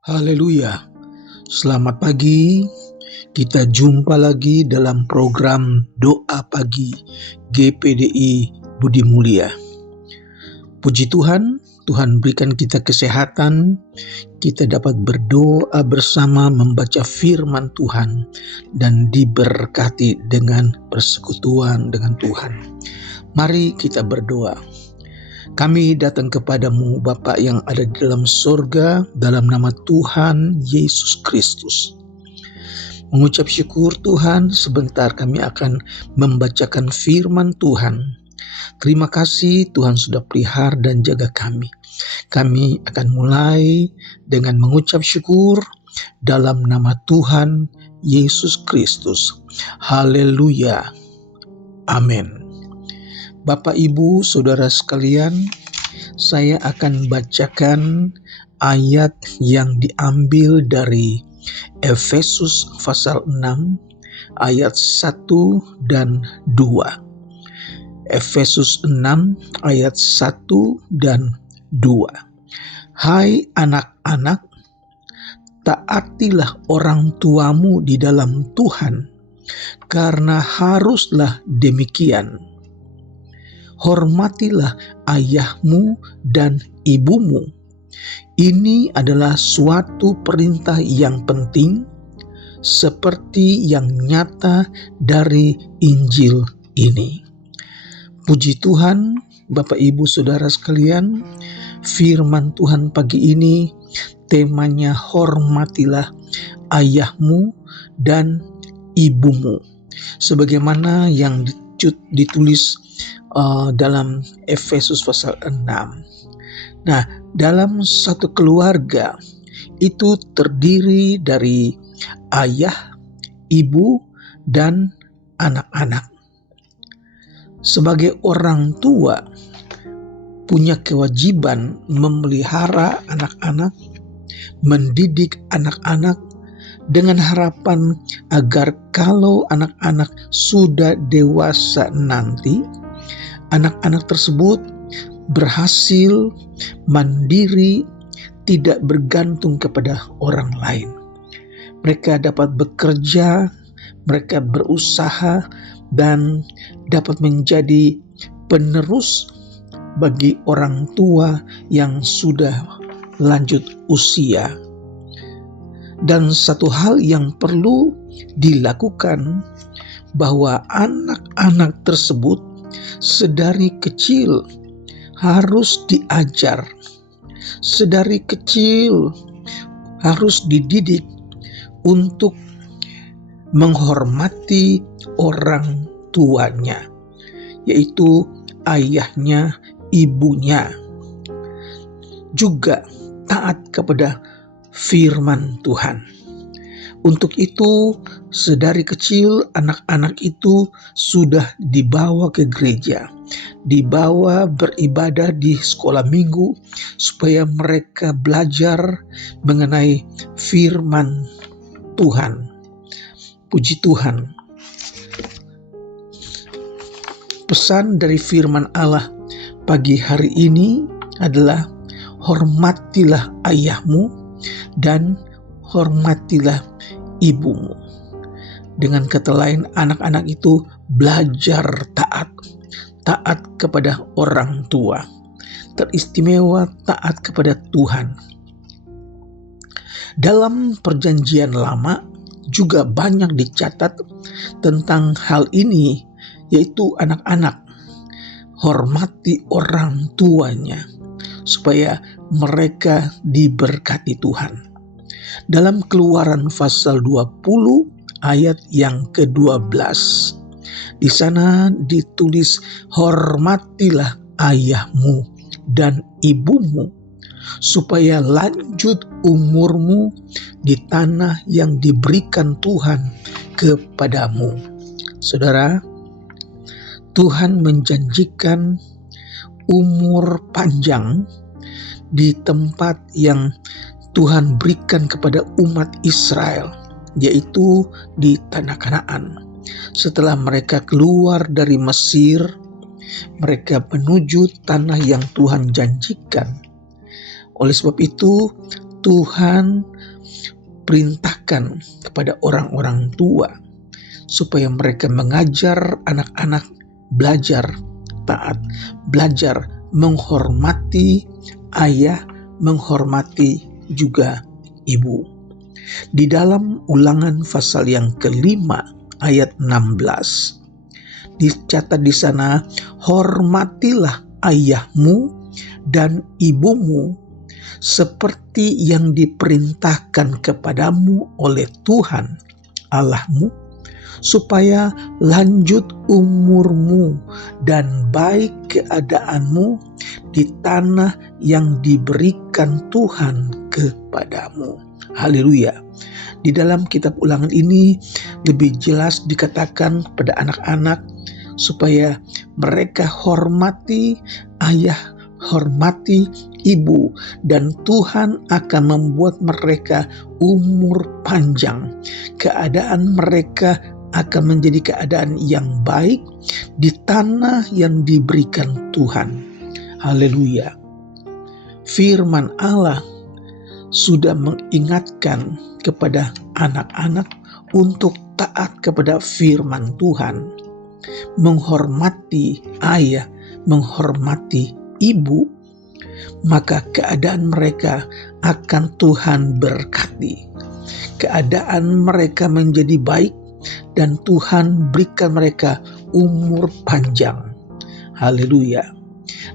Haleluya. Selamat pagi. Kita jumpa lagi dalam program Doa Pagi GPDI Budi Mulia. Puji Tuhan, Tuhan berikan kita kesehatan. Kita dapat berdoa bersama membaca firman Tuhan dan diberkati dengan persekutuan dengan Tuhan. Mari kita berdoa. Kami datang kepadamu Bapa yang ada di dalam surga, dalam nama Tuhan Yesus Kristus. Mengucap syukur Tuhan, sebentar kami akan membacakan firman Tuhan. Terima kasih Tuhan sudah pelihara dan jaga kami. Kami akan mulai dengan mengucap syukur dalam nama Tuhan Yesus Kristus. Haleluya. Amin. Bapak, Ibu, Saudara sekalian, saya akan bacakan ayat yang diambil dari Efesus pasal 6 ayat 1 dan 2. Efesus 6 ayat 1 dan 2. Hai anak-anak, taatilah orang tuamu di dalam Tuhan, karena haruslah demikian. Hormatilah ayahmu dan ibumu. Ini adalah suatu perintah yang penting, seperti yang nyata dari Injil ini. Puji Tuhan, Bapak Ibu Saudara sekalian, firman Tuhan pagi ini temanya hormatilah ayahmu dan ibumu. Sebagaimana yang ditulis dalam Efesus pasal 6. Nah, dalam satu keluarga itu terdiri dari ayah, ibu, dan anak-anak. Sebagai orang tua, punya kewajiban memelihara anak-anak, mendidik anak-anak, dengan harapan agar kalau anak-anak sudah dewasa nanti, anak-anak tersebut berhasil mandiri, tidak bergantung kepada orang lain. Mereka dapat bekerja, mereka berusaha, dan dapat menjadi penerus bagi orang tua yang sudah lanjut usia. Dan satu hal yang perlu dilakukan, bahwa anak-anak tersebut sedari kecil harus diajar, sedari kecil harus dididik untuk menghormati orang tuanya, yaitu ayahnya, ibunya. Juga taat kepada firman Tuhan. Untuk itu, sedari kecil anak-anak itu sudah dibawa ke gereja, dibawa beribadah di sekolah minggu, supaya mereka belajar mengenai firman Tuhan. Puji Tuhan. Pesan dari firman Allah pagi hari ini adalah hormatilah ayahmu dan hormatilah ibumu. Dengan kata lain, anak-anak itu belajar taat kepada orang tua, teristimewa taat kepada Tuhan. Dalam perjanjian lama juga banyak dicatat tentang hal ini, yaitu anak-anak hormati orang tuanya supaya mereka diberkati Tuhan. Dalam Keluaran pasal 20 ayat yang ke-12, di sana ditulis, hormatilah ayahmu dan ibumu, supaya lanjut umurmu di tanah yang diberikan Tuhan kepadamu. Saudara, Tuhan menjanjikan umur panjang di tempat yang Tuhan berikan kepada umat Israel, yaitu di tanah Kanaan. Setelah mereka keluar dari Mesir, mereka menuju tanah yang Tuhan janjikan. Oleh sebab itu, Tuhan perintahkan kepada orang-orang tua supaya mereka mengajar anak-anak belajar taat, belajar menghormati ayah, menghormati juga ibu. Di dalam Ulangan pasal yang kelima ayat 16 dicatat di sana, hormatilah ayahmu dan ibumu seperti yang diperintahkan kepadamu oleh Tuhan Allahmu, supaya lanjut umurmu dan baik keadaanmu di tanah yang diberikan Tuhan kepadamu. Haleluya. Di dalam kitab Ulangan ini lebih jelas dikatakan pada anak-anak supaya mereka hormati ayah, hormati ibu, dan Tuhan akan membuat mereka umur panjang. Keadaan mereka akan menjadi keadaan yang baik di tanah yang diberikan Tuhan. Haleluya. Firman Allah sudah mengingatkan kepada anak-anak untuk taat kepada firman Tuhan, menghormati ayah, menghormati ibu, maka keadaan mereka akan Tuhan berkati. Keadaan mereka menjadi baik dan Tuhan berikan mereka umur panjang. Haleluya.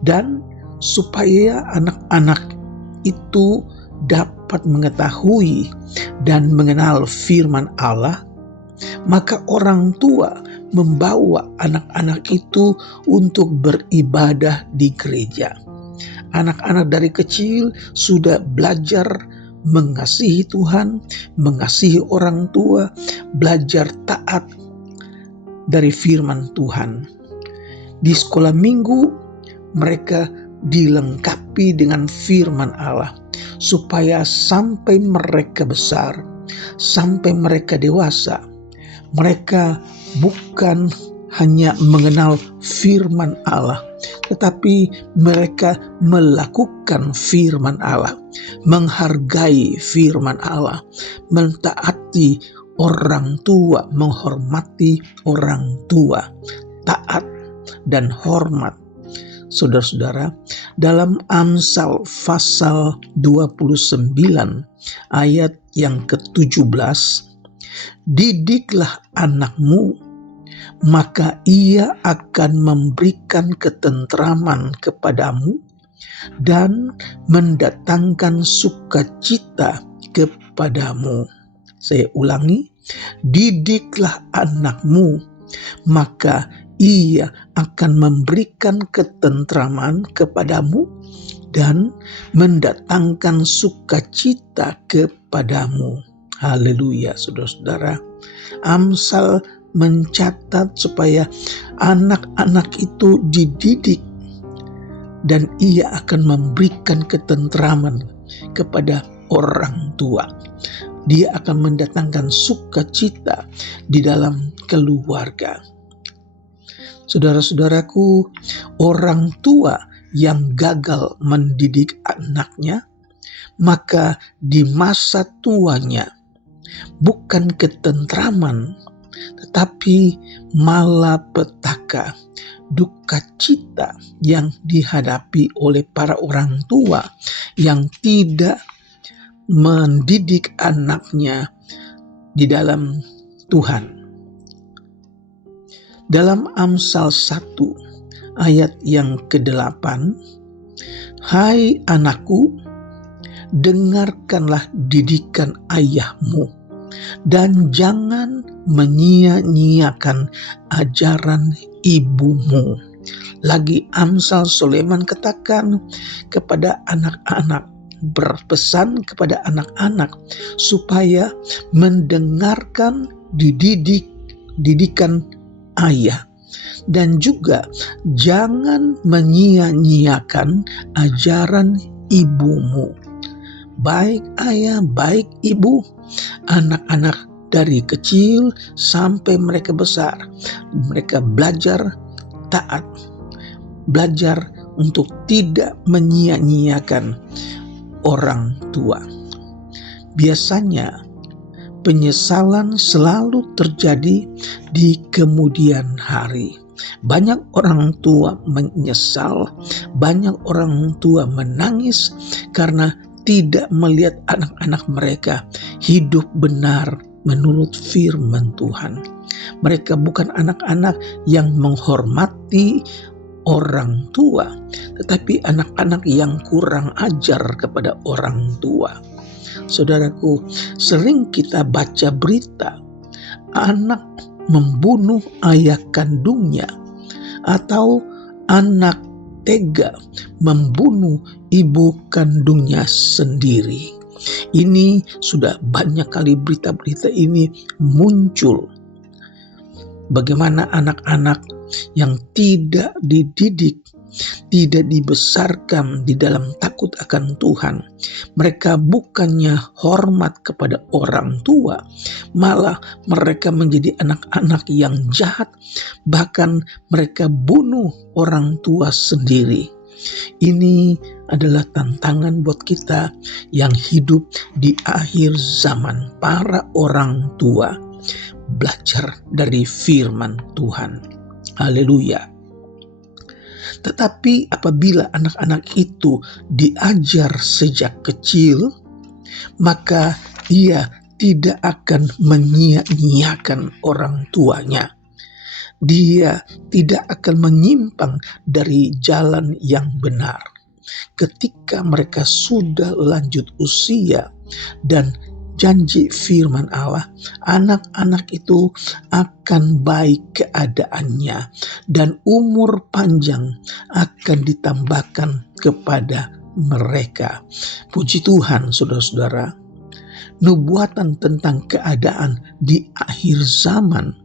Dan supaya anak-anak itu dapat mengetahui dan mengenal firman Allah, maka orang tua membawa anak-anak itu untuk beribadah di gereja. Anak-anak dari kecil sudah belajar mengasihi Tuhan, mengasihi orang tua, belajar taat dari firman Tuhan. Di sekolah minggu mereka dilengkapi dengan firman Allah supaya sampai mereka besar, sampai mereka dewasa, mereka bukan hanya mengenal firman Allah, tetapi mereka melakukan firman Allah, menghargai firman Allah, mentaati orang tua, menghormati orang tua, taat dan hormat. Saudara-saudara, dalam Amsal pasal 29 ayat yang ke-17, didiklah anakmu, maka ia akan memberikan ketentraman kepadamu dan mendatangkan sukacita kepadamu. Saya ulangi, didiklah anakmu, maka ia akan memberikan ketentraman kepadamu dan mendatangkan sukacita kepadamu. Haleluya, saudara-saudara. Amsal mencatat supaya anak-anak itu dididik dan ia akan memberikan ketentraman kepada orang tua. Dia akan mendatangkan sukacita di dalam keluarga. Saudara-saudaraku, orang tua yang gagal mendidik anaknya, maka di masa tuanya bukan ketentraman, tetapi malapetaka, duka cita yang dihadapi oleh para orang tua yang tidak mendidik anaknya di dalam Tuhan. Dalam Amsal 1 ayat yang ke-8, hai anakku, dengarkanlah didikan ayahmu dan jangan menyia-nyiakan ajaran ibumu. Lagi Amsal Sulaiman katakan kepada anak-anak, berpesan kepada anak-anak supaya mendengarkan didikan ayah, dan juga jangan menyia-nyiakan ajaran ibumu. Baik ayah, baik ibu, anak-anak dari kecil sampai mereka besar, mereka belajar taat, belajar untuk tidak menyia-nyiakan orang tua. Biasanya penyesalan selalu terjadi di kemudian hari. Banyak orang tua menyesal, banyak orang tua menangis karena tidak melihat anak-anak mereka hidup benar menurut firman Tuhan. Mereka bukan anak-anak yang menghormati orang tua, tetapi anak-anak yang kurang ajar kepada orang tua. Saudaraku, sering kita baca berita anak membunuh ayah kandungnya atau anak tega membunuh ibu kandungnya sendiri. Ini sudah banyak kali berita-berita ini muncul. Bagaimana anak-anak yang tidak dididik, tidak dibesarkan di dalam takut akan Tuhan. Mereka bukannya hormat kepada orang tua, malah mereka menjadi anak-anak yang jahat, bahkan mereka bunuh orang tua sendiri. Ini adalah tantangan buat kita yang hidup di akhir zaman. Para orang tua belajar dari firman Tuhan. Haleluya. Tetapi apabila anak-anak itu diajar sejak kecil, maka ia tidak akan menyia-nyiakan orang tuanya. Dia tidak akan menyimpang dari jalan yang benar. Ketika mereka sudah lanjut usia dan janji firman Allah, anak-anak itu akan baik keadaannya dan umur panjang akan ditambahkan kepada mereka. Puji Tuhan, saudara-saudara. Nubuatan tentang keadaan di akhir zaman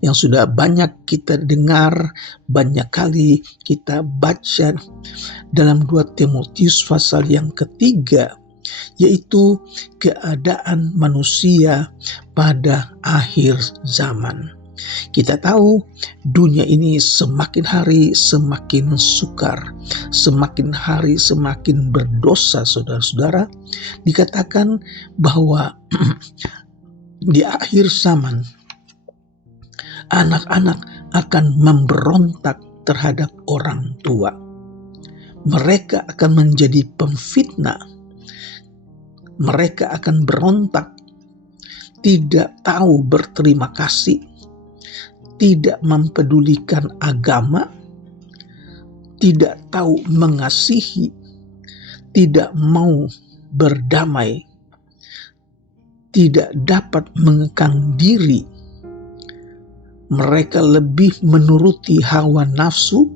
yang sudah banyak kita dengar, banyak kali kita baca dalam 2 Timotius pasal yang ketiga, yaitu keadaan manusia pada akhir zaman. Kita tahu dunia ini semakin hari semakin sukar, semakin hari semakin berdosa, saudara-saudara. Dikatakan bahwa di akhir zaman anak-anak akan memberontak terhadap orang tua. Mereka akan menjadi pemfitnah. Mereka akan berontak, tidak tahu berterima kasih, tidak mempedulikan agama, tidak tahu mengasihi, tidak mau berdamai, tidak dapat mengekang diri. Mereka lebih menuruti hawa nafsu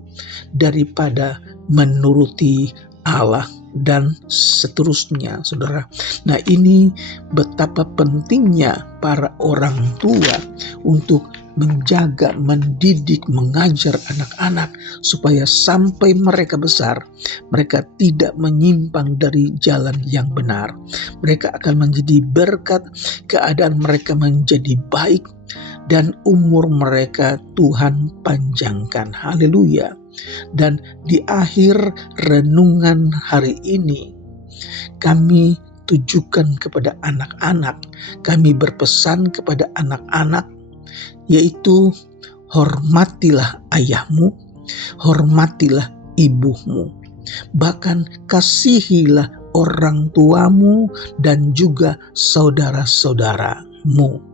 daripada menuruti Allah dan seterusnya, saudara. Nah, ini betapa pentingnya para orang tua untuk menjaga, mendidik, mengajar anak-anak supaya sampai mereka besar, mereka tidak menyimpang dari jalan yang benar. Mereka akan menjadi berkat, keadaan mereka menjadi baik, dan umur mereka Tuhan panjangkan. Haleluya. Dan di akhir renungan hari ini, kami tujukan kepada anak-anak, kami berpesan kepada anak-anak, yaitu hormatilah ayahmu, hormatilah ibumu, bahkan kasihilah orang tuamu dan juga saudara-saudaramu.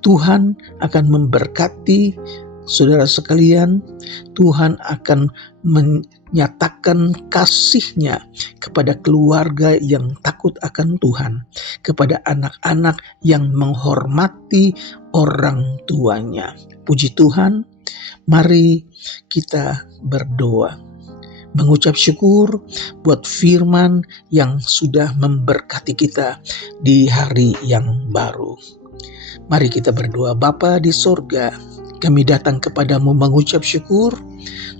Tuhan akan memberkati saudara sekalian. Tuhan akan menyatakan kasih-Nya kepada keluarga yang takut akan Tuhan, kepada anak-anak yang menghormati orang tuanya. Puji Tuhan, mari kita berdoa, mengucap syukur buat firman yang sudah memberkati kita di hari yang baru. Mari kita berdoa. Bapa di sorga, kami datang kepadamu mengucap syukur.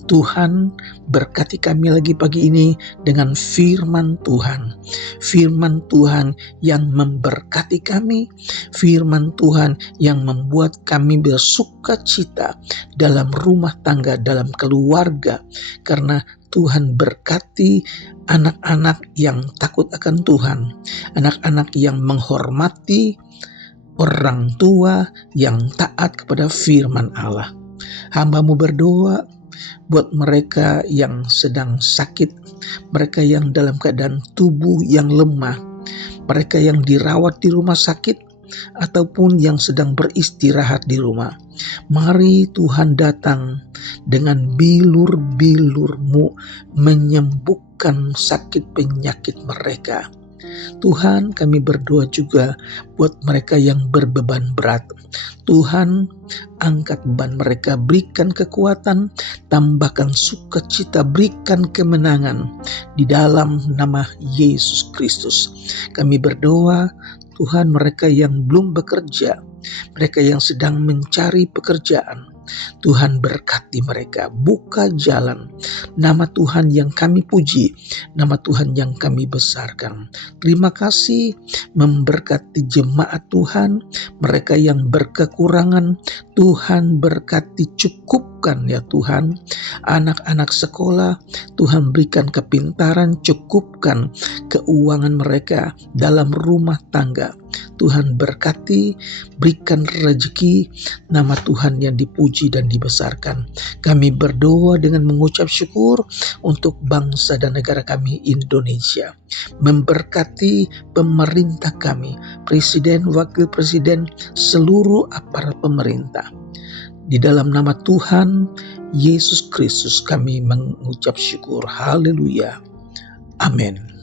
Tuhan, berkati kami lagi pagi ini dengan firman Tuhan. Firman Tuhan yang memberkati kami. Firman Tuhan yang membuat kami bersuka cita dalam rumah tangga, dalam keluarga. Karena Tuhan berkati anak-anak yang takut akan Tuhan, anak-anak yang menghormati orang tua, yang taat kepada firman Allah. Hamba-Mu berdoa buat mereka yang sedang sakit, mereka yang dalam keadaan tubuh yang lemah, mereka yang dirawat di rumah sakit, ataupun yang sedang beristirahat di rumah. Mari Tuhan datang dengan bilur-bilur-Mu menyembuhkan sakit penyakit mereka. Tuhan, kami berdoa juga buat mereka yang berbeban berat. Tuhan, angkat beban mereka, berikan kekuatan, tambahkan sukacita, berikan kemenangan di dalam nama Yesus Kristus. Kami berdoa, Tuhan, mereka yang belum bekerja, mereka yang sedang mencari pekerjaan, Tuhan berkati mereka, buka jalan. Nama Tuhan yang kami puji, nama Tuhan yang kami besarkan. Terima kasih memberkati jemaat Tuhan, mereka yang berkekurangan, Tuhan berkati, cukupkan ya Tuhan. Anak-anak sekolah, Tuhan berikan kepintaran, cukupkan keuangan mereka dalam rumah tangga. Tuhan berkati, berikan rezeki, nama Tuhan yang dipuji dan dibesarkan. Kami berdoa dengan mengucap syukur untuk bangsa dan negara kami Indonesia. Memberkati pemerintah kami, presiden, wakil presiden, seluruh aparat pemerintah. Di dalam nama Tuhan Yesus Kristus kami mengucap syukur. Haleluya. Amin.